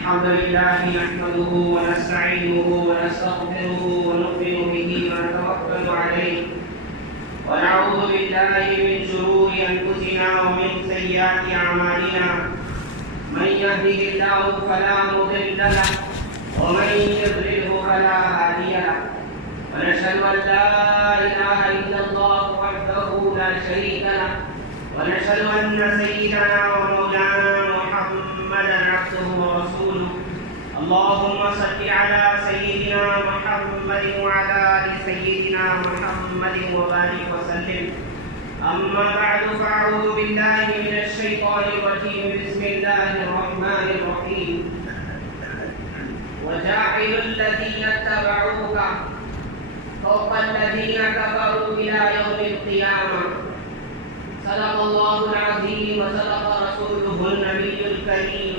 الحمد لله نحمده ونستعينه ونستغفره ونؤمن به ونتوكل عليه ونعوذ بالله من شرور أنفسنا ومن سيئات أعمالنا من يهده الله فلا مضل له ومن يضلله فلا هادي له ونشهد أن لا إله إلا الله وحده لا شريك له ونشهد أن سيدنا ومولانا محمدا عبده ورسوله اللهم صل على سيدنا محمد وعلى آل سيدنا محمد وبارك وسلم أما بعد فأعوذ بالله من الشيطان الرجيم بسم الله الرحمن الرحيم وجاعل الذين اتبعوك فوق الذين كفروا إلى يوم القيامة صدق الله العظيم وصدق رسوله النبي الكريم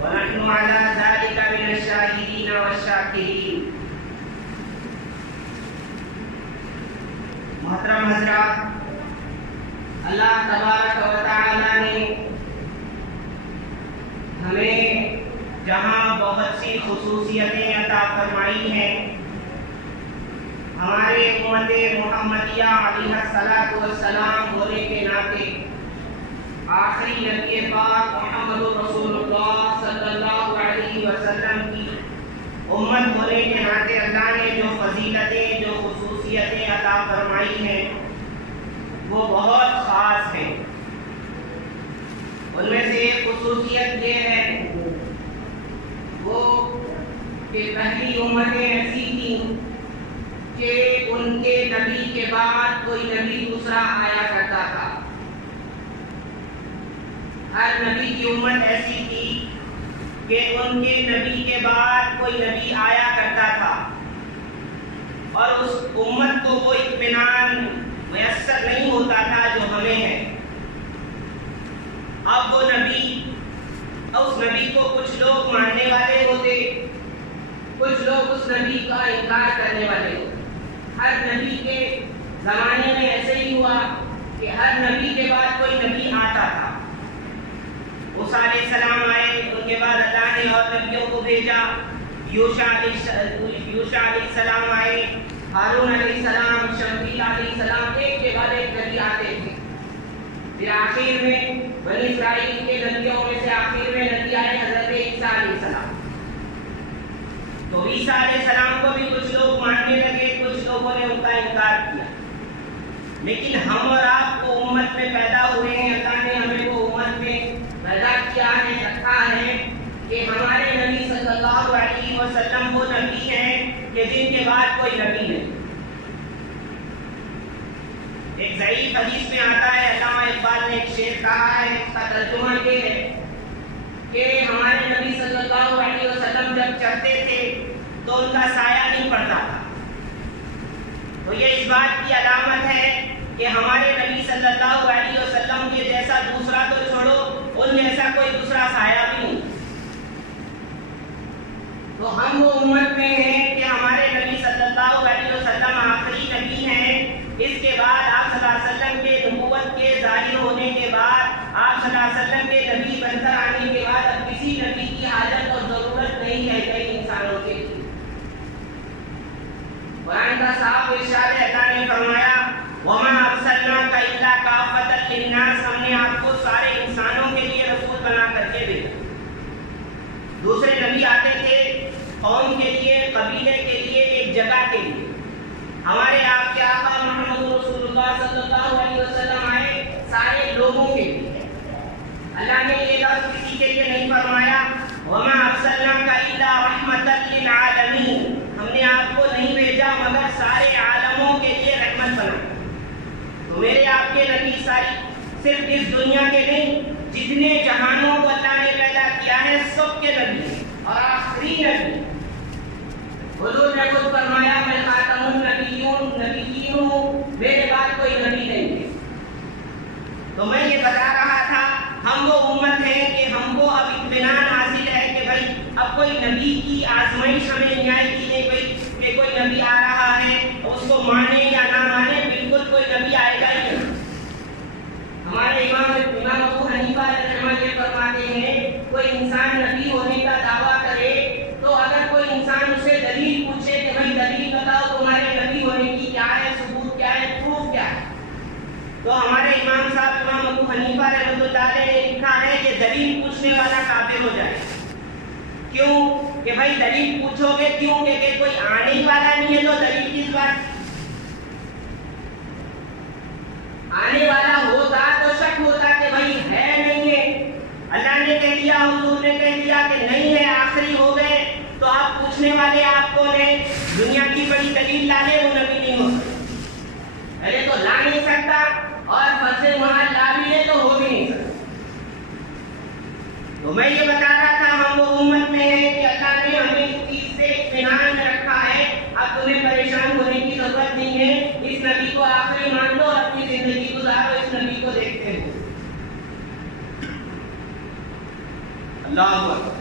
ونحن على ذلك من الشاهدين والشاكرين. محترم حضرات، اللہ تبارک و تعالی نے ہمیں جہاں بہت سی خصوصیتیں عطا فرمائی ہیں، ہمارے امت محمدیہ علیہ السلام ہونے کے ناطے آخری نبی پاک محمد رسول اللہ صلی اللہ علیہ وسلم کی امت ہونے کے ناطے اللہ نے جو فضیلتیں، جو خصوصیتیں عطا فرمائی ہیں وہ بہت خاص ہیں. ان میں سے ایک خصوصیت یہ ہے وہ کہ پہلی امتیں ایسی تھیں کہ ان کے نبی کے بعد کوئی نبی دوسرا آیا کرتا تھا. ہر نبی کی امت ایسی تھی کہ ان کے نبی کے بعد کوئی نبی آیا کرتا تھا اور اس امت کو وہ اطمینان میسر نہیں ہوتا تھا جو ہمیں ہے. اب وہ نبی، اس نبی کو کچھ لوگ ماننے والے ہوتے، کچھ لوگ اس نبی کا انکار کرنے والے ہوتے. ہر نبی کے زمانے میں ایسے ہی ہوا کہ ہر نبی کے بعد کوئی نبی آتا تھا. موسیٰ علیہ السلام آئے، ان کے بعد اللہ نے اور نبیوں کو بھیجا. یوشع علیہ السلام آئے، ہارون علیہ السلام، شمویل علیہ السلام، ایک کے بعد ایک نبی آتے تھے. پھر آخر میں بنی اسرائیل کے نبیوں میں سے آخر میں نبی آئے حضرت عیسیٰ علیہ السلام. تو عیسیٰ علیہ السلام کو بھی کچھ لوگ ماننے لگے، کچھ لوگوں نے ان کا انکار کیا. لیکن ہم اور آپ کو امت میں پیدا ہوئے ہیں، اللہ نے ہمیں وہ امت میں پیدا کیا ہے، رکھا ہے کہ ہمارے نبی صلی اللہ علیہ وسلم وہ نبی ہیں کہ جن کے بعد کوئی نبی نہیں. ایک ضعیف حدیث میں آتا ہے، علامہ اقبال نے ایک شعر کہا ہے، اس کا ترجمہ یہ ہے کہ ہمارے نبی صلی اللہ علیہ وسلم جب چلتے تھے تو ان کا سایہ نہیں پڑتا تھا. تو یہ اس بات کی علامت ہے کہ ہمارے نبی صلی اللہ علیہ وسلم کے جیسا دوسرا تو چھوڑو، ان جیسا کوئی دوسرا سایہ بھی نہیں. تو ہم وہ امت میں ہیں کہ ہمارے نبی صلی اللہ علیہ وسلم آخری نبی ہیں. اس کے بعد آپ صلی اللہ علیہ وسلم کے نبوت کے ظاہر ہونے کے بعد، آپ صلی اللہ علیہ وسلم کے نبی بن کر آنے کے بعد اب کسی نبی کی حاجت اور ضرورت نہیں رہ گئی انسانوں کے لیے. قرآن کا صاف ارشاد ہے، اللہ نے فرمایا وَمَا أَرْسَلْنَاكَ إِلَّا كَافَّةً لِلنَّاسِ، ہم نے آپ کو سارے انسانوں کے لیے رسول بنا کر کے بھیجا. دوسرے نبی آتے تھے قوم کے لیے، قبیلے کے لیے، ایک جگہ کے لیے. ہمارے آپ کے آقا محمد رسول اللہ صلی اللہ علیہ وسلم آئے سارے لوگوں کے لیے. اللہ نے یہ لفظ کسی کے لیے نہیں فرمایا وَمَا أَرْسَلْنَاكَ إِلَّا رَحْمَةً لِلْعَالَمِينَ، ہم نے آپ کو نہیں بھیجا مگر سارے عالموں کے لیے رحمت بنا. تو میرے آپ کے نبی صرف اس دنیا کے نہیں، جتنے جہانوں کو اللہ نے پیدا کیا ہے سب کے نبی اور آخری نبی. حضور نے خود فرمایا میں خاتم النبیین ہوں، میرے بعد کوئی نبی نہیں ہے. تو میں یہ بتا رہا تھا ہم وہ امت ہیں کہ ہم کو اب اطمینان حاصل ہے کہ بھائی اب کوئی نبی کی آزمائش ہمیں نہیں آئے گی. نہیں بھائی کہ کوئی نبی آ رہا ہے اس کو مانے یا نہ مانے، بالکل کوئی نبی آئے گا ہی نہیں. ہمارے امام ابو حنیفہ رحمہ اللہ فرماتے ہیں کوئی انسان نبی ہونے کا دعویٰ حنیفہ رحمۃ اللہ علیہ نے لکھا ہے کہ دلیل پوچھنے والا کافر ہو جائے. کیوں کہ بھائی دلیل پوچھو گے کیوں کہ کوئی آنے والا نہیں ہے تو دلیل کس بات؟ آنے والا ہوتا تو شک ہوتا کہ بھائی ہے نہیں ہے. اللہ نے کہہ دیا, حضور نے کہہ دیا کہ نہیں ہے, آخری ہو گئے, تو آپ پوچھنے والے آپ کون ہیں؟ دنیا کی بڑی دلیل لا لے, وہ نبی نہیں ہو سکتا. ارے تو لا نہیں سکتا, اور فرض محال لا بھی لے تو ہو بھی نہیں سکتا. تو میں یہ بتا رہا تھا ہم وہ امت میں ہیں کہ اللہ نے ہمیں اس چیز سے اطمینان میں رکھا ہے. اب تمہیں پریشان ہونے کی ضرورت نہیں ہے. اس نبی کو آخری مان لو اور اپنی زندگی گزارو, اس نبی کو دیکھتے ہو. اللہ اکبر.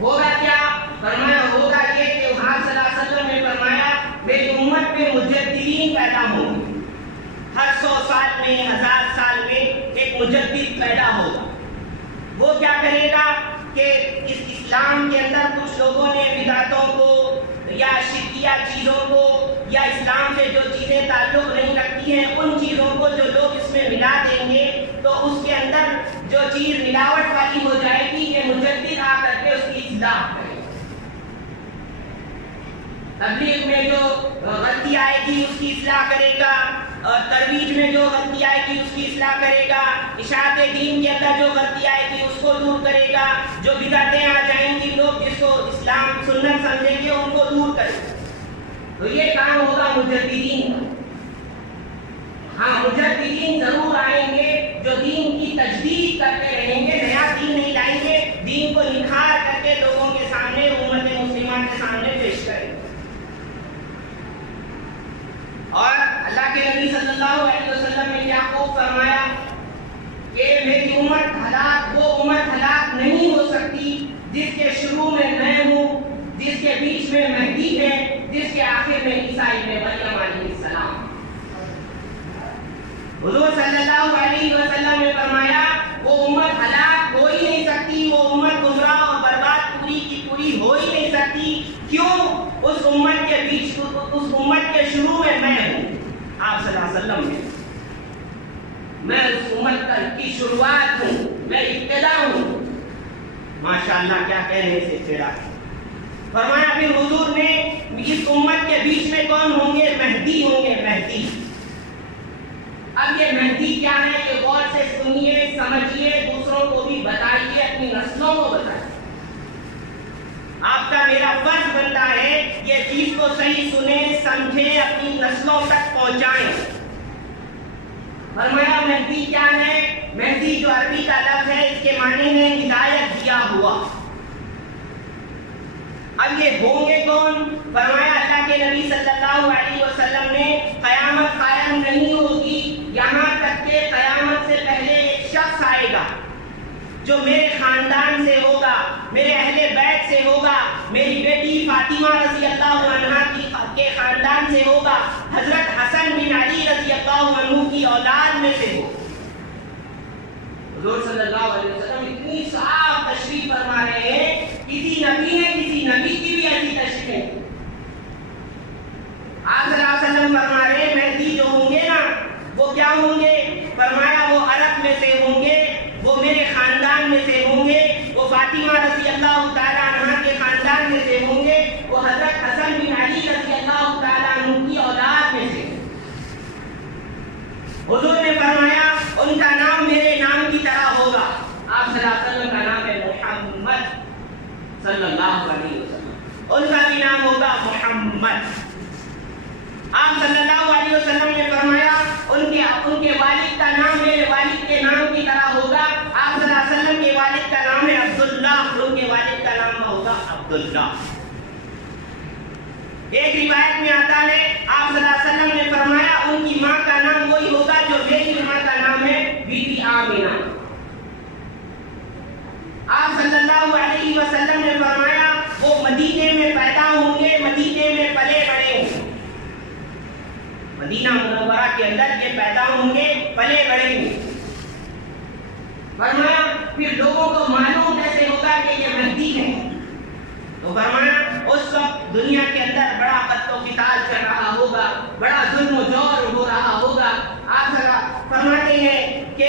ہوگا کیا؟ فرمایا ہوگا یہ کہ وہاں صلی اللہ علیہ وسلم نے فرمایا میری امت میں مجددین پیدا ہوں گے. ہر 100 سال میں, 1000 سال میں ایک مجدد پیدا ہوگا. وہ کیا کرے گا کہ اس اسلام کے اندر کچھ لوگوں نے بدعتوں کو یا شرکیہ چیزوں کو یا اسلام سے جو چیزیں تعلق نہیں رکھتی ہیں ان چیزوں کو جو لوگ اس میں ملا دیں گے تو اس کے اندر جو چیز ملاوٹ والی ہو جائے گی یہ مجدد آ کر کے اس کی اصلاح کرے گا. تبلیغ میں جو غلطی آئے گی اس کی اصلاح کرے گا, اور ترویج میں جو غلطی آئے گی اس کی اصلاح کرے گا, اشاعت دین کے اندر جو غلطی آئے گی اس کو دور کرے گا, جو بدعتیں آ جائیں گی لوگ جس کو اسلام سنت سمجھیں گے ان کو دور کرے گا. تو یہ کام ہوگا مجددین کا. ہاں مجددین ضرور آئیں گے جو دین کی تجدید کرتے رہیں گے, نیا دین نہیں لائیں گے, دین کو نکھار کر کے لوگوں کے سامنے, امت مسلمہ کے سامنے پیش کریں گے. اور اللہ کے نبی صلی اللہ علیہ وسلم نے کیا خوب فرمایا کہ میری امت ہلاک, وہ امت ہلاک نہیں ہو سکتی جس کے شروع میں میں ہوں, جس کے بیچ میں مہدی ہے, جس کے آخر میں عیسیٰ ابن مریم علیہ السلام. حضور صلی اللہ علیہ وسلم نے فرمایا وہ امت ہلاک ہو ہی نہیں سکتی, وہ امت گمراہ اور برباد پوری کی پوری ہو ہی نہیں سکتی. کیوں؟ اس امت کے بیچ, اس امت کے شروع میں میں ہوں, آپ صلی اللہ علیہ وسلم میں, میں اس امت کی شروعات ہوں, میں ابتدا ہوں. ماشاءاللہ کیا کہنے سے ابتدا. فرمایا پھر حضور نے اس امت کے بیچ میں کون ہوں گے؟ مہدی ہوں گے, مہدی. اب یہ مہدی کیا ہے کہ غور سے سنیے, سمجھیے, دوسروں کو بھی بتائیے, اپنی نسلوں کو بتائیے. آپ کا میرا فرض بنتا ہے یہ چیز کو صحیح سنیں, سمجھیں, اپنی نسلوں تک پہنچائیں. فرمایا مہدی کیا ہے؟ مہدی جو عربی کا لفظ ہے اس کے معنی ہے ہدایت دیا ہوا. اب یہ ہوں گے کون؟ فرمایا اللہ کے نبی صلی اللہ علیہ وسلم نے قیامت قائم نہیں ہوگی یہاں تک کہ قیامت سے پہلے ایک شخص آئے گا جو میرے خاندان سے ہوگا, میرے اہل بیت سے ہوگا, میری بیٹی فاطمہ رضی اللہ عنہا کے خاندان سے ہوگا, حضرت حسن بن علی رضی اللہ عنہ کی اولاد میں سے ہوگا. حضور صلی اللہ علیہ وسلم اتنی صاف تشریح فرما رہے ہیں, کسی نبی نے کسی نبی کی بھی ایسی تشریح نہیں. آپ صلی اللہ علیہ وسلم فرما رہے ہیں مہدی جو ہوں گے نا وہ کیا ہوں گے؟ فرمایا وہ عرب میں سے ہوں گے, وہ میرے خاندان میں سے ہوں گے, وہ فاطمہ رضی اللہ تعالیٰ عنہ کے خاندان میں سے ہوں گے, وہ حضرت حسن بن علی رضی اللہ تعالیٰ عنہ کی اولاد میں سے. حضور نے فرمایا ان کا نام میرے نام کی طرح ہوگا. آپ صلی اللہ علیہ وسلم کا نام ہے محمد صلی اللہ علیہ وسلم, ان کا بھی نام ہوگا محمد. آپ صلی اللہ علیہ وسلم نے فرمایا ان کے والد کا نام میرے والد کے نام کی طرح ہوگا. آپ صلی اللہ علیہ وسلم کے والد کا نام ہے عبداللہ, ان کے والد کا نام ہوگا عبداللہ. ایک روایت میں آتا ہے آپ صلی اللہ علیہ وسلم نے فرمایا ان کی ماں کا نام وہی ہوگا جو میری ماں کا نام ہے بی بی آمینہ. آپ صلی اللہ علیہ وسلم نے فرمایا وہ مدینے میں پیدا ہوں گے, مدینے میں پلے بڑے ہوں گے, مدینہ منورہ کے اندر یہ پیدا ہوں گے, پلے بڑے ہوں گے. فرمایا پھر لوگوں کو معلوم کیسے ہوگا کہ یہ مہدی ہے؟ تو فرمایا اس وقت دنیا کے اندر بڑا قتل و قتال چل رہا ہوگا, بڑا ظلم و جور ہو رہا ہوگا. آپ فرماتے ہیں کہ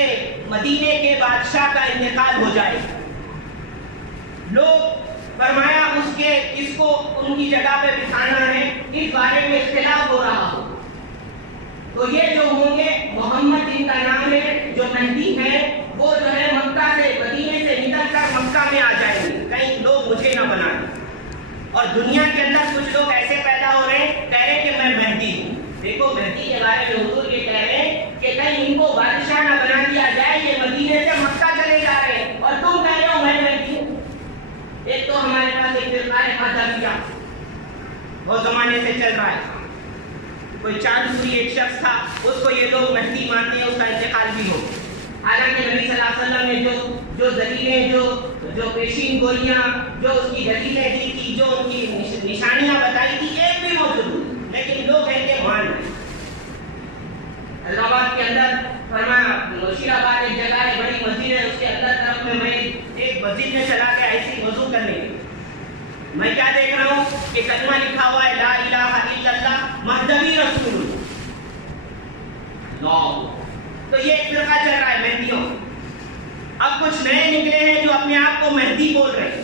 مدینے کے بادشاہ کا انتقال ہو جائے، لوگ فرمایا اس کو ان کی جگہ پہ بٹھانا ہے، اس بارے میں اختلاف ہو رہا ہو، تو یہ جو ہوں گے محمد جن کا نام ہے، جو مہدی ہے، وہ جو ہے مکہ سے مدینے سے نکل کر مکہ میں آ جائیں گے، کہیں لوگ مجھے نہ بنا دیں۔ اور دنیا کے اندر کچھ لوگ ایسے پیدا ہو رہے ہیں، کہہ رہے ہیں کہ میں مہدی ہوں۔ دیکھو مہدی کے بارے میں حضور یہ کہہ رہے ہیں کہ کہیں ان کو بادشاہ نہ بنا دیا جائے، یہ مدینے سے مکہ چلے جا رہے ہیں اور تم کہہ رہے ہو میں مہدی ہوں۔ ایک تو ہمارے پاس ایک فرقہ ہے قادریہ، وہ زمانے سے چل رہا ہے، کوئی چاندپوری ایک شخص تھا، اس کو یہ لوگ مہدی مانتے ہیں، اس کا انتقال بھی ہو، حالانکہ نبی صلی اللہ علیہ وسلم نے جو دلیلیں، جو پیشین گولیاں، جو اس کی دلیلیں دی تھی، جو ان کی نشانیاں بتائی تھی، ایک بھی موجود، لیکن لوگ ہیں کہ مان رہے۔ حیدر آباد کے اندر فرمایا، مشیر آباد ایک جگہ ہے، بڑی مسجد ہے، اس کے اندر طرف میں ایک مسجد میں چلا کے ایسی وضو کرنے کی، میں کیا دیکھ رہا ہوں کہ کلمہ لکھا ہوا ہے لا الہ الا اللہ مہدوی رسول اللہ، تو یہ ایک فرقہ چل رہا ہے مہدیوں۔ اب کچھ نئے نکلے ہیں جو اپنے آپ کو مہدی بول رہے ہیں۔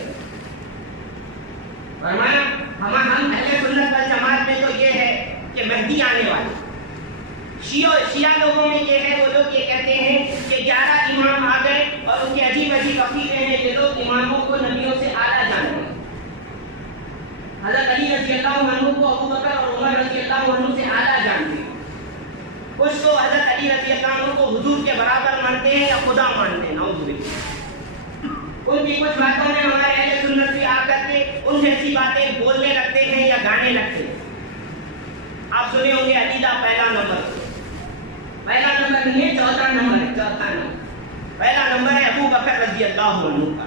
فرمایا ہم اہل سنت والجماعت میں تو یہ ہے کہ مہدی آنے والے، شیعہ لوگوں میں یہ ہے، وہ لوگ یہ کہتے ہیں کہ 11 امام آ گئے اور ان کے عجیب عجیب عقیدے ہیں، یہ لوگ اماموں کو نبیوں سے اعلیٰ جانتے ہیں، حضرت علی رضی اللہ عنہ کو ابو بکر اور عمر رضی اللہ عنہ سے اعلیٰ جانتے ہیں، کچھ تو حضرت علی رضی اللہ عنہ کو حضور کے برابر مانتے ہیں یا خدا مانتے ہیں، نعوذ باللہ۔ ان کی کچھ باتوں میں ہمارے اہل سنت بھی آ کر کے ان جیسی باتیں بولنے لگتے ہیں یا گانے لگتے ہیں۔ آپ سنے ہوں گے عقیدہ پہلا نمبر نہیں ہے، چوتھا نمبر ہے، پہلا نمبر ہے ابو بکر رضی اللہ عنہ کا،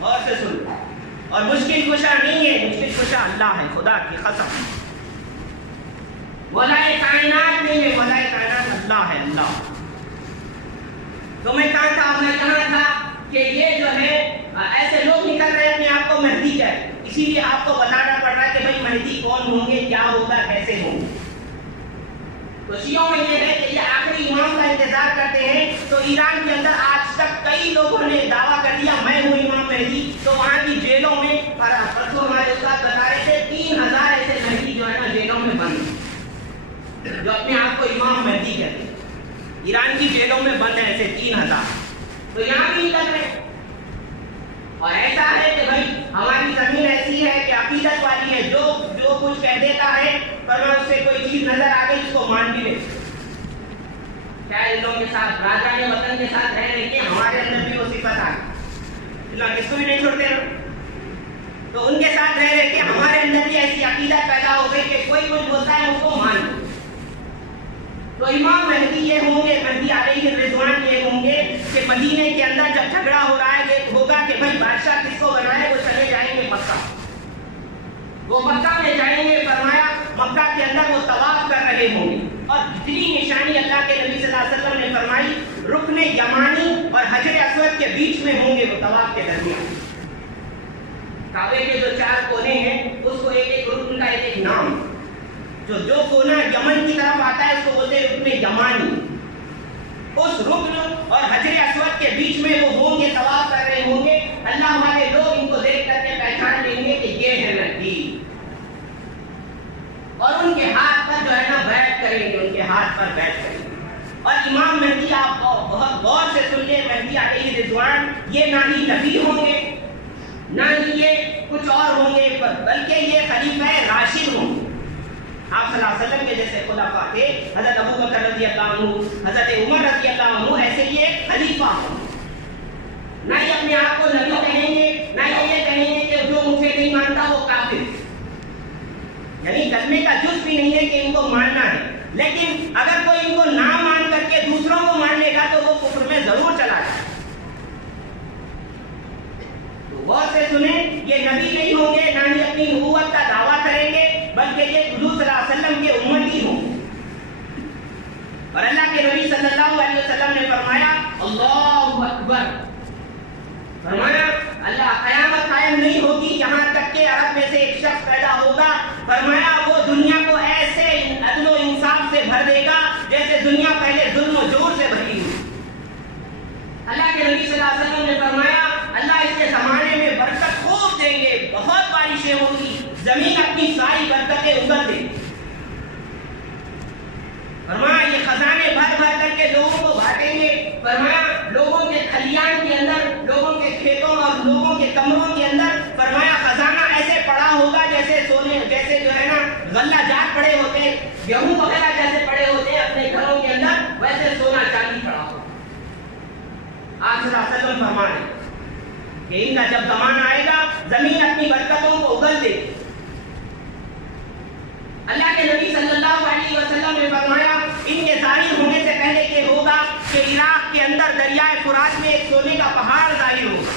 اور سے سن، اور مشکل کشا نہیں ہے، مشکل کشا اللہ ہے، خدا کی قسم، مولائے کائنات نہیں ہے، مولائے کائنات اللہ ہے، اللہ۔ تو میں کہا تھا کہ یہ جو ہے ایسے لوگ نکل رہے ہیں اپنے آپ کو مہدی کہتے، اسی لیے آپ کو بتانا پڑ رہا ہے کہ بھائی مہدی کون ہوں گے، کیا ہوگا، کیسے ہوں گے۔ تو شیعوں میں یہ ہے کہ یہ آخری امام کا انتظار کرتے ہیں، تو ایران کے اندر آج تک کئی لوگوں نے دعویٰ کر دیا میں ہوں امام مہدی، تو وہاں کی جیلوں میں پرسوں ہمارے استاد بتا رہے تھے 3000 ایسے مہدی جو ہے نا جیلوں میں بند، جو اپنے آپ کو امام مہدی کہتے ہیں، ایران کی جیلوں میں بند ہیں ایسے 3000، تو یہاں بھی کر رہے ہیں۔ اور ایسا ہے کہ بھائی ہماری زمین ایسی ہے کہ عقیدت والی ہے، جو کچھ کہہ دیتا ہے پر میں اس سے کوئی چیز نظر آ گئی اس کو مان بھی لے، چاہے ان لوگوں کے ساتھ راجہ وطن کے ساتھ رہ رہے کہ ہمارے اندر بھی وہ صفت آ گئی، اس کو بھی نہیں چھوڑتے نا، تو ان کے ساتھ رہ رہے کہ ہمارے اندر بھی ایسی عقیدت پیدا ہو گئی کہ کوئی کچھ بولتا ہے اس کو مان لو۔ تو امام مہدی یہ ہوں گے، مہدی علیہ الرضوان یہ ہوں گے کہ مدینے کے اندر جب جھگڑا ہو رہا ہے یہ ہوگا کہ بھائی بادشاہ کس کو بنائے، وہ چلے جائیں گے مکہ، وہ مکہ میں جائیں گے، فرمایا مکہ کے اندر وہ طواف کر رہے ہوں گے، اور جتنی نشانی اللہ کے نبی صلی اللہ علیہ وسلم نے فرمائی رکن یمانی اور حجر اسود کے بیچ میں ہوں گے، وہ طواف کے درمیان، کعبے کے جو 4 کونے ہیں اس کو ایک ایک رکن کا ایک ایک نام، جو کونا یمن کی طرف آتا ہے اس کو بولتے ہیں رکن یمانی، اس رکن اور حجر اسود کے بیچ میں وہ ہوں گے، طواف کر رہے ہوں گے، اللہ والے لوگ ان کو دیکھ کر کے پہچان لیں گے کہ یہ ہے مہدی، اور ان کے ہاتھ پر جو ہے نا بیعت کریں گے، ان کے ہاتھ پر بیعت کریں گے۔ اور امام مہدی آپ بہت غور سے سن لیں، مہدی علیہ الرضوان یہ نہ ہی نبی ہوں گے، نہ ہی یہ کچھ اور ہوں گے، بلکہ یہ خلیفہ راشد ہوں گے۔ آپ صلی اللہ علیہ وسلم کے جیسے خلفاء تھے، حضرت ابو بکر رضی اللہ عنہ، حضرت عمر رضی اللہ عنہ، ایسے یہ خلیفہ ہوں گے، نہ ہی اپنے آپ کو نبی کہیں گے، نہ یہ کہیں گے کہ جو مجھے نہیں مانتا وہ کافر، یعنی کلمے کا جز بھی نہیں ہے کہ ان کو ماننا ہے، لیکن اگر کوئی ان کو نہ مان کر کے دوسروں کو مان لے گا تو وہ کفر میں ضرور چلا جائے۔ تو غور سے سنیں، یہ نبی نہیں ہوں گے، نہ ہی اپنی نبوت کا دعویٰ کریں گے، بلکہ یہ حضور صلی اللہ علیہ وسلم کے امتی ہوں گے۔ اور اللہ کے نبی صلی اللہ علیہ وسلم نے فرمایا اللہ اکبر، فرمایا اللہ قیامت قائم نہیں ہوگی یہاں تک کہ عرب میں سے ایک شخص پیدا ہوگا، فرمایا وہ دنیا کو ایسے عدل و انصاف سے بھر دے گا جیسے دنیا پہلے ظلم و جور سے بھری ہوئی، زمین اپنی ساری برکتیں اگل دے. فرمایا یہ خزانے بھر بھر کر کے لوگوں کو بانٹیں گے. فرمایا لوگوں کے کھلیان کے اندر, لوگوں کے کھیتوں اور لوگوں کے کمروں کے اندر فرمایا خزانہ ایسے پڑا ہوگا جیسے سونے, جیسے جو ہے نا غلہ جات پڑے ہوتے ہیں, گیہوں وغیرہ جیسے پڑے ہوتے ہیں اپنے گھروں کے اندر, ویسے سونا چاندی پڑا ہوگا. آپ صلی اللہ علیہ وسلم فرما رہے کہ ان کا جب زمانہ آئے گا زمین اپنی برکتوں کو اگل دے. اللہ کے نبی صلی اللہ علیہ وسلم نے فرمایا ان کے ظاہر ہونے سے پہلے یہ ہوگا کہ عراق کے اندر دریائے فرات میں ایک سونے کا پہاڑ ظاہر ہوگا.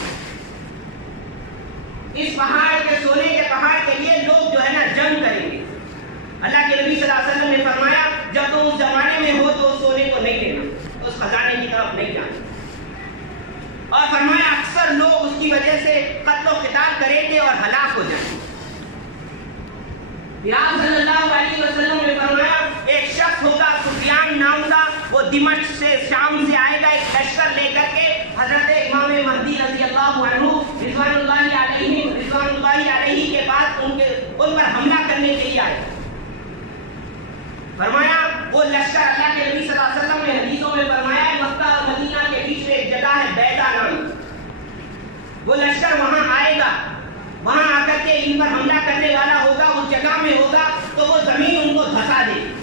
اس پہاڑ کے, سونے کے پہاڑ کے لیے لوگ جو ہے نا جنگ کریں گے. اللہ کے نبی صلی اللہ علیہ وسلم نے فرمایا جب تم اس زمانے میں ہو تو اس سونے کو نہیں لینا, اس خزانے کی طرف نہیں جانا. اور فرمایا اکثر لوگ اس کی وجہ سے قتل و قتال کریں گے اور ہلاک ہو جائیں گے. آپ صلی اللہ علیہ وسلم نے فرمایا ایک شخص ہوگا سفیان نام کا, وہ دمشق سے, شام سے آئے گا ایک لشکر لے کر کے حضرت امام مہدی رضی اللہ عنہ رضوان اللہ علیہ کے پاس ان پر حملہ کرنے کے لیے آئے. فرمایا وہ لشکر, اللہ کے نبی صلی اللہ علیہ وسلم نے حدیثوں میں فرمایا مکہ اور مدینہ کے بیچ میں ایک جگہ ہے بیضا نام, وہ لشکر وہاں آئے گا, وہاں آ کر کے ان پر حملہ کرنے والا ہوگا, اس جگہ میں ہوگا تو وہ زمین ان کو دھسا دے گی.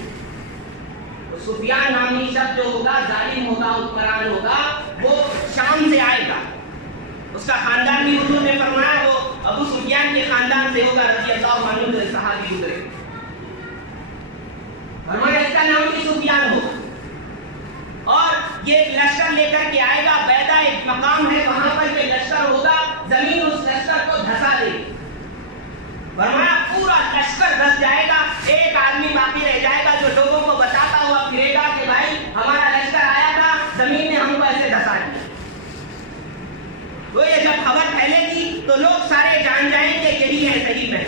سفیان نامی شخص جو ہوگا, ظالم ہوگا, حکمران ہوگا, وہ شام سے آئے گا. اس کا خاندان بھی حضور نے فرمایا وہ ابو سفیان کے خاندان سے ہوگا رضی اللہ عنہ, صحابی گزرے. فرمایا اس کا نام بھی سفیان ہوگا اور یہ لشکر لے کر کے آئے گا. بیضا ایک مقام ہے, وہاں پر یہ لشکر ہوگا, زمین اس لشکر کو دھسا دے گی. فرمایا پورا لشکر دھس جائے گا, ایک آدمی باقی رہ جائے گا جو لوگوں کو بتاتا ہوا پھرے گا کہ بھائی ہمارا لشکر آیا تھا, زمین نے ہم کو ایسے دھسا دیا. تو یہ جب خبر پھیلے گی تو لوگ سارے جان جائیں کہ یہی ہے, صحیح میں.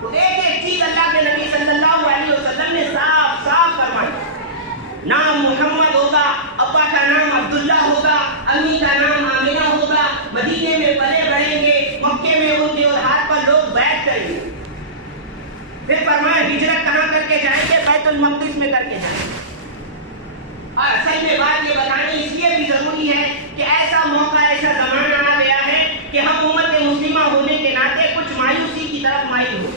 تو ایک ایک چیز اللہ کے نبی صلی اللہ علیہ وسلم نے صاف صاف فرمائی. نام محمد ہوگا, ابا کا نام عبداللہ ہوگا, امی کا نام آمینہ ہوگا, مدینے میں پلے بڑھیں گے, مکے میں ان کے اور ہاتھ پر لوگ بیعت کریں گے. پھر فرمایا ہجرت کہاں کر کے جائیں گے؟ بیت المقدس میں کر کے جائیں گے. اور اصل میں بات یہ بتانی اس لیے بھی ضروری ہے کہ ایسا موقع, ایسا زمانہ آ گیا ہے کہ ہم امت مسلمہ ہونے کے ناطے کچھ مایوسی کی طرف مائل ہو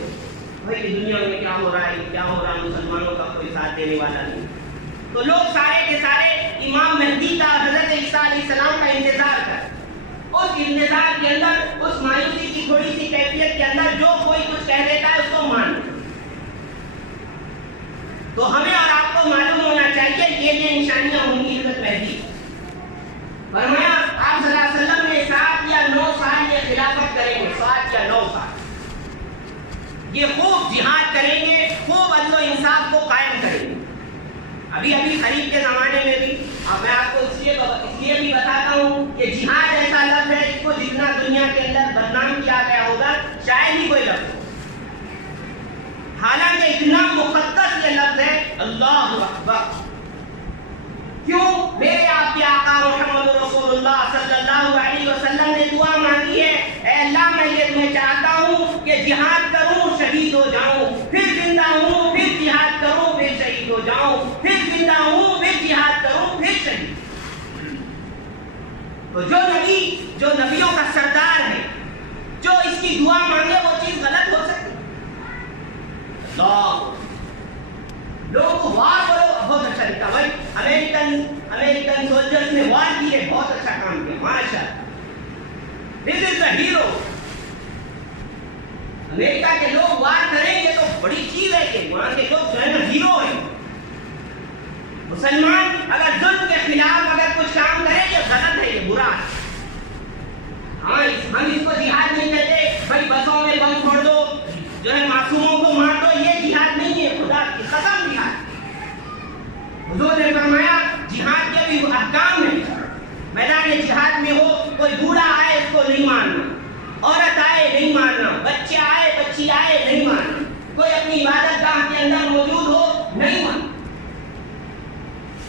بھائی دنیا میں کیا ہو رہا ہے, کیا ہو رہا ہے, مسلمانوں کا کوئی ساتھ دینے والا نہیں. تو لوگ سارے کے سارے امام مہدی کا, حضرت عیسیٰ علیہ السلام کا انتظار کر. اس انتظار کے اندر, اس مایوسی کی تھوڑی سی کیفیت کے اندر جو کوئی کچھ کہہ دیتا ہے اس کو مان. تو ہمیں اور آپ کو معلوم ہونا چاہیے یہ نشانیاں ہوں گی حضرت مہدی. فرمایا آپ صلی اللہ علیہ وسلم نے 7 یا 9 سال یہ خلافت کریں گے, 7 یا 9 سال یہ خوب جہاد کریں گے, خوب عدل و انصاف کو قائم کریں گے. ابھی قریب کے زمانے میں بھی, اب میں آپ کو اس لیے بھی بتاتا ہوں کہ جہاد ایسا لفظ ہے جس کو جتنا دنیا کے اندر بدنام کیا گیا ہوگا شاید ہی کوئی لفظ ہو, حالانکہ اتنا مقدس یہ لفظ ہے. اللہ اکبر. کیوں؟ میرے آپ کے آقا محمد رسول اللہ صلی اللہ علیہ وسلم نے دعا مانگی ہے, اے اللہ میں یہ تمہیں چاہتا ہوں کہ جہاد کروں, شہید ہو جاؤں, پھر زندہ ہوں, پھر جہاد کروں, پھر شہید ہو جاؤں, پھر زندہ ہوں, پھر جہاد کروں, پھر شہید. تو جو نبیوں کا سردار ہے, جو اس کی دعا مانگے وہ چیز غلط ہو سکتی. اللہ لوگوں کو وار کرو, بہت اچھا لگتا بھائی. امریکن سولجرز نے وار کی ہے, بہت اچھا کام کیا, ماشاءاللہ. دس از دا ہیرو. امریکہ کے لوگ وار کریں گے تو بڑی چیز ہے کہ وہاں کے لوگ جو ہے نا ہیرو ہیں. مسلمان اگر ظلم کے خلاف اگر کچھ کام کرے یہ غلط ہے, یہ برا ہے. ہاں ہم اس کو جہاد نہیں کہتے بھائی بسوں میں بم پھوڑ دو, جو ہے معصوموں کو مار دو, یہ جہاد نہیں ہے, خدا کی قسم جہاد. حضور نے فرمایا جہاد کے بھی احکام ہیں. میدان جہاد میں ہو, کوئی بوڑھا آئے اس کو نہیں مارنا, عورت آئے نہیں مارنا, بچے آئے بچی آئے نہیں مارنا, کوئی اپنی عبادت گاہ کے اندر موجود ہو نہیں مارنا.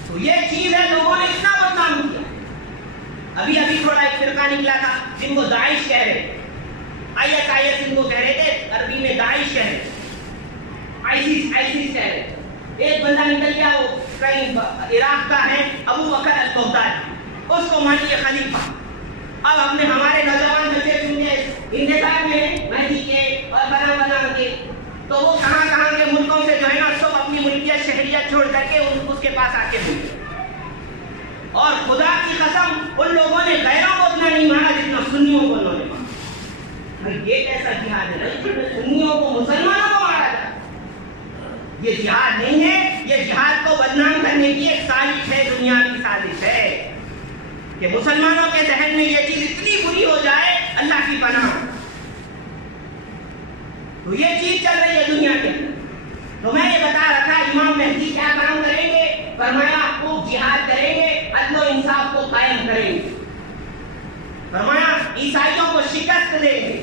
تو یہ چیز ہے لوگوں نے اتنا بدنام کیا. ابھی تھوڑا ایک فرقہ نکلا تھا جن کو داعش کہہ رہے, ISIS ان کو کہہ رہے تھے، عربی میں داعش کہہ رہے تھے، ISIS کہہ رہے تھے. ایک بندہ نکل گیا، وہ کہیں عراق کا ہے، ابو بکر البغدادی، اس کو مانیے خلیفہ. اب ہمارے نوجوان بچے انتظار میں ہیں مہدی کے اور بنا کے، تو وہ کہاں کے ملکوں سے جو ہے نا سب اپنی ملکیت شہریت چھوڑ کر کے اس کے پاس آ کے ہوئے. اور خدا کی قسم ان لوگوں نے غیروں کو اتنا نہیں مارا جتنا سنیوں کو انہوں نے مارا. یہ کیسا جہاد ہے؟ سنیوں کو مسلمانوں کو مارا جائے، یہ جہاد نہیں ہے. یہ جہاد کو بدنام کرنے کی ایک سازش ہے، دنیاوی سازش ہے کہ مسلمانوں کے ذہن میں یہ چیز اتنی بری ہو جائے، اللہ کی پناہ. تو یہ چیز چل رہی ہے دنیا کے اندر. تو میں یہ بتا رہا تھا امام مہدی کیا کام کریں گے. فرمایا خوب جہاد کریں گے، عدل و انصاف کو قائم کریں گے. فرمایا عیسائیوں کو شکست دیں گے.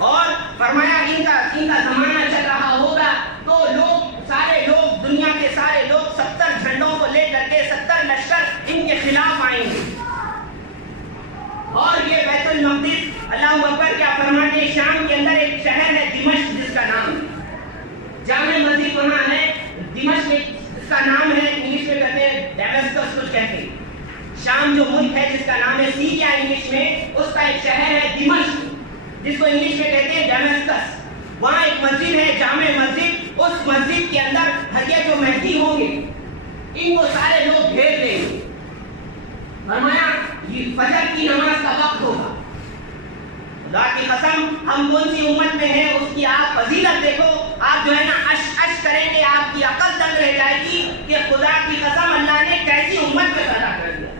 اور فرمایا ان کا زمانہ چل رہا ہوگا تو سارے لوگ دنیا کے سارے لوگ 70 جھنڈوں کو لے کر کے 70 لشکر ان کے خلاف آئیں گے. اور یہ بیت المقدس، اللہ اکبر، کیا فرماتے ہیں، شام کے اندر ایک شہر ہے دمشق جس کا نام ہے، جامع مسجد وہاں ہے. دمشق اس کا نام ہے، انگلش میں کہتے ہیں ڈیمسکس کچھ کہتے ہیں. شام جو ملک ہے جس کا نام ہے سیریا انگلش میں، اس کا ایک شہر ہے دمشق جس کو انگلش میں کہتے ہیں ڈیمسکس. وہاں ایک مسجد ہے جامع مسجد. اس مسجد کے اندر یہ جو مہدی ہوں گے ان کو سارے لوگ گھیر لیں گے. فرمایا یہ فجر کی نماز کا وقت ہوگا. خدا کی قسم ہم کون سی امت میں ہیں اس کی آپ فضیلت دیکھو. آپ جو ہے نا اش کریں گے، آپ کی عقل دنگ رہ جائے گی کہ خدا کی قسم اللہ نے کیسی امت میں پیدا کر دیا.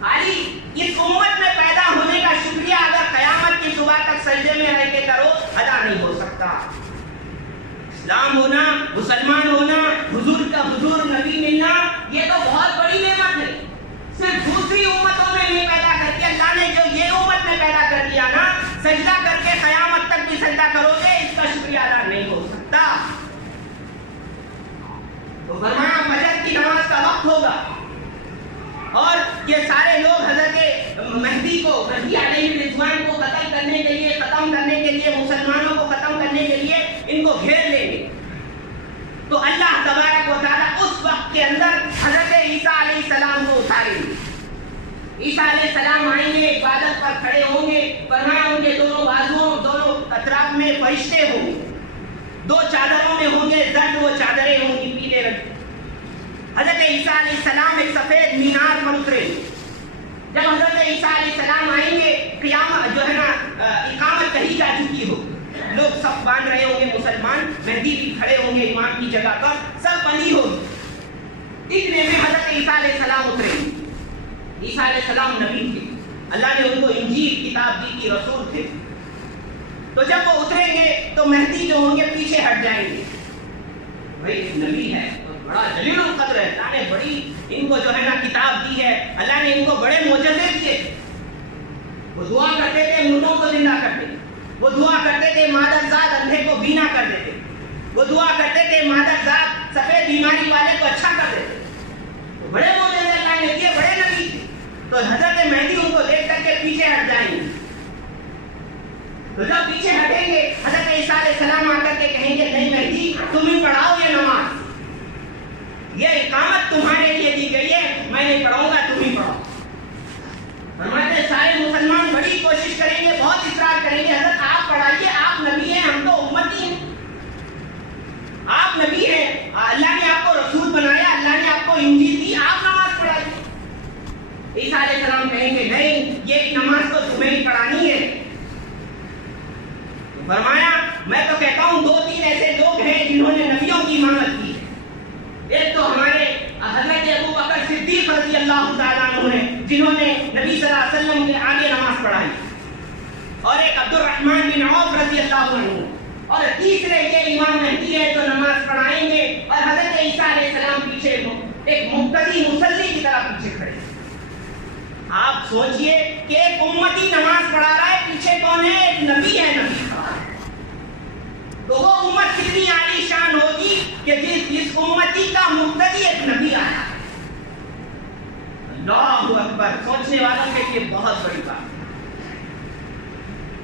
خالی اس امت میں پیدا ہونے کا شکریہ اگر قیامت کی صبح تک سجدے میں رہ کے کرو ادا نہیں ہو سکتا. اسلام ہونا، مسلمان ہونا، حضور کا حضور نبی ملنا، یہ تو بہت بڑی نعمت ہے. صرف دوسری امتوں میں نہیں پیدا کر کے اللہ نے جو یہ امت میں پیدا کر دیا نا، سجدہ کر کے قیامت تک بھی سجدہ کرو گے اس کا شکریہ ادا نہیں ہو سکتا. تو فرمایا فجر کی نماز کا وقت ہوگا اور یہ سارے لوگ حضرت مہدی کو، مہدی علیہ الرضوان کو قتل کرنے کے لیے، ختم کرنے کے لیے، مسلمانوں کو ختم کرنے کے لیے ان کو گھیر لیں گے. تو اللہ تبارک و تعالیٰ اس وقت کے اندر حضرت عیسیٰ علیہ السلام کو اتاریں گے. عیسیٰ علیہ السلام آئیں گے، عبادت پر کھڑے ہوں گے. فرمایا ان کے دونوں بازوؤں، دونوں اطراف میں فرشتے ہوں گے. 2 چادروں میں ہوں گے، زرد وہ چادریں ہوں گی پیلے رنگ. حضرت عیسیٰ علیہ السلام ایک سفید مینار پر اترے. جب حضرت عیسیٰ علیہ السلام آئیں گے، قیامت جو ہے نا اقامت کہی جا چکی ہو، لوگ سب باندھ رہے ہوں گے، مسلمان، مہدی بھی کھڑے ہوں گے امام کی جگہ پر، سب بندی ہوگی. اتنے میں حضرت عیسیٰ علیہ السلام اترے. عیسیٰ علیہ السلام نبی تھے، اللہ نے ان کو انجیل کتاب دی تھی، رسول تھے. تو جب وہ اتریں گے تو مہدی جو ہوں گے پیچھے ہٹ جائیں گے. بھائی نبی ہے، بڑا جلیل القدر ہے، اللہ نے بڑی ان کو جو ہے نا کتاب دی ہے، اللہ نے ان کو بڑے معجزے دیے. وہ دعا کرتے تھے مردوں کو زندہ کرتے، وہ دعا کرتے تھے مادرزاد اندھے کو بینا کر دیتے، وہ دعا کرتے تھے مادرزاد سفید بیماری والے کو اچھا کر دیتے. تو بڑے معجزے اللہ نے دیے، بڑے نبی تھے. تو حضرت مہدی ان کو دیکھ کر کے پیچھے ہٹ جائیں گے. تو جب پیچھے ہٹیں گے حضرت عیسیٰ علیہ السلام آ کر کے کہیں گے نہیں مہدی تم ہی پڑھاؤ یہ نماز، یہ اقامت تمہارے لیے دی گئی ہے، میں نہیں پڑھاؤں گا، تم ہی پڑھاؤ. فرماتے سارے مسلمان بڑی کوشش کریں گے، بہت اصرار کریں گے، حضرت آپ پڑھائیے، آپ نبی ہیں، ہم تو امتی ہیں، آپ نبی ہیں، اللہ نے آپ کو رسول بنایا، اللہ نے آپ کو انجیل دی، آپ نماز پڑھائیے. عیسیٰ علیہ السلام کہیں گے نہیں یہ نماز تو تمہیں ہی پڑھانی ہے. فرمایا میں تو کہتا ہوں 2-3 ایسے لوگ ہیں جنہوں نے نبیوں کی امامت کی ہے. ایک تو ہمارے حضرت ابو بکر صدیق رضی اللہ تعالیٰ عنہ نے، جنہوں نے نبی صلی اللہ علیہ وسلم کے آگے نماز پڑھائی، اور ایک عبد الرحمن بن عوف رضی اللہ عنہ، اور تیسرے یہ امام مہدی ہے جو نماز پڑھائیں گے. اور حضرت عیسیٰ علیہ السلام پیچھے ایک مقتدی مصلی کی طرح پیچھے کھڑے. آپ سوچئے کہ ایک امتی نماز پڑھا رہا ہے، پیچھے کون ہے؟ ایک نبی ہے، نبی کھڑا ہے. تو وہ امت کتنی عالی شان ہوگی کہ جس امتی کا مقتدی ایک نبی آیا ہے. اللہ اکبر. سوچنے والوں کے لیے بہت بڑی بات ہے.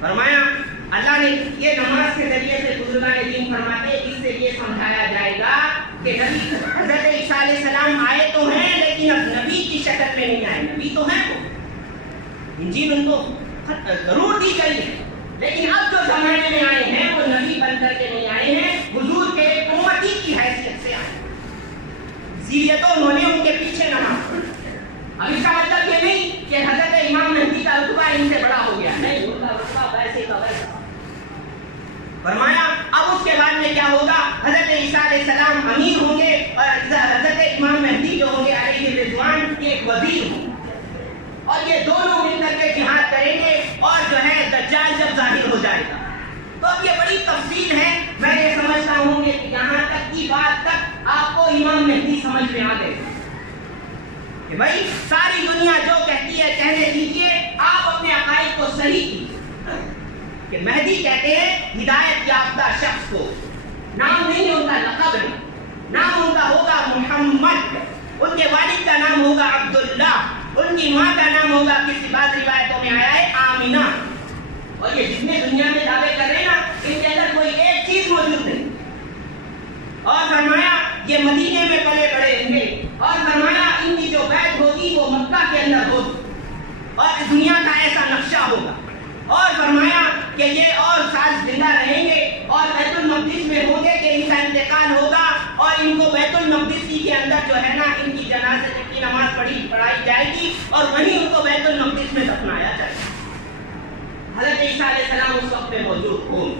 فرمایا اللہ نے یہ نماز کے ذریعے سے بزرگان دین فرماتے اس سے یہ سمجھایا جائے گا کہ نبی حضرت عیسیٰ علیہ السلام آئے تو ہیں لیکن اب نبی کی شکل میں نہیں آئے. نبی تو ہیں وہ, انجیل ان کو ضرور دی گئی ہے, لیکن اب جو زمانے میں آئے ہیں وہ نبی بن کر کے نہیں آئے ہیں, حضور کے امتی کی حیثیت سے آئے. اسی لیے تو انہوں نے ان کے پیچھے نماز پڑھی. اب اس کا مطلب یہ نہیں کہ حضرت امام مہدی کا رتبہ ان سے بڑا ہو گیا, نہیں, ان کا رتبہ ویسے کا ویسا. فرمایا اب اس کے بعد میں کیا ہوگا, حضرت عیسیٰ علیہ السلام امیر ہوں گے اور حضرت امام مہدی جو ہوں گے علیہ رضوان ایک وزیر ہوں گے, اور یہ دونوں مل کر کے جہاد کریں گے اور جو ہے دجال جب ظاہر ہو جائے گا. تو اب یہ بڑی تفصیل ہے, میں یہ سمجھتا ہوں کہ یہاں تک کی بات تک آپ کو امام مہدی سمجھ میں آ گئے کہ بھائی ساری دنیا جو کہتی ہے کہنے دیجیے, آپ اپنے عقائد کو صحیح کیجیے. کہ مہدی کہتے ہیں ہدایت یافتہ شخص کو, نام نہیں ان کا لقب ہے, نام ان کا ہوگا محمد, ان کے والد کا نام ہوگا عبداللہ, ان کی ماں کا نام ہوگا کسی بعض روایتوں میں آیا ہے آمینہ. اور یہ جتنے دنیا میں دعوے کر رہے ہیں نا, ان کے اندر کوئی ایک چیز موجود نہیں. اور فرمایا یہ مدینے میں پلے بڑے ہوں گے, اور فرمایا ان کی جو بیعت ہوگی وہ مکہ کے اندر ہوگی, اور اس دنیا کا ایسا نقشہ ہوگا. اور فرمایا کہ یہ اور سال زندہ رہیں گے اور بیت المقدس میں ہوں گے کہ ان کا انتقال ہوگا, اور ان کو بیت المقدس کے اندر جو ہے نا ان کی جنازے کی نماز پڑھائی جائے گی, اور وہیں ان کو بیت المقدس میں دفنایا جائے گا. حضرت عیسیٰ علیہ السلام اس وقت میں موجود ہوں.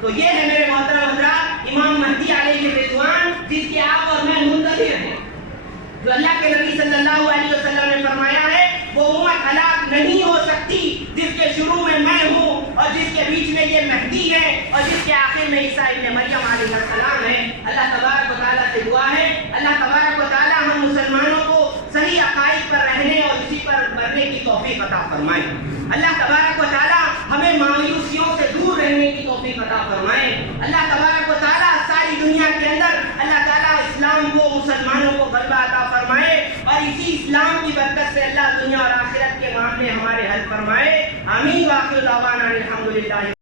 تو یہ ہے میرے محترم حضرات امام مہدی علیہ رضوان, جس کے آپ اور میں منتظر ہیں. جو اللہ کے نبی صلی اللہ علیہ وسلم نے فرمایا ہے وہ امت ہلاک نہیں ہو سکتی جس کے شروع میں ہوں, اور جس کے بیچ میں یہ مہدی ہے, اور جس کے آخر میں عیسیٰ ابن مریم علیہ السلام ہے. اللہ تبارک و تعالیٰ سے دعا ہے, اللہ تبارک و تعالیٰ ہم مسلمانوں کو صحیح عقائد پر رہنے اور اسی پر مرنے کی توفیق عطا فرمائے. اللہ تبارک و تعالیٰ ہمیں مایوسیوں سے دور رہنے کی توفیق عطا فرمائے. اللہ تبارک و تعالیٰ ساری دنیا کے اندر اللہ تعالیٰ اسلام کو, مسلمانوں کو غلبہ عطا فرمائے, اور اسی اسلام کی برکت سے اللہ دنیا اور آخرت کے معاملے ہمارے حل فرمائے. آمین. وآخر دعوانا الحمدللہ.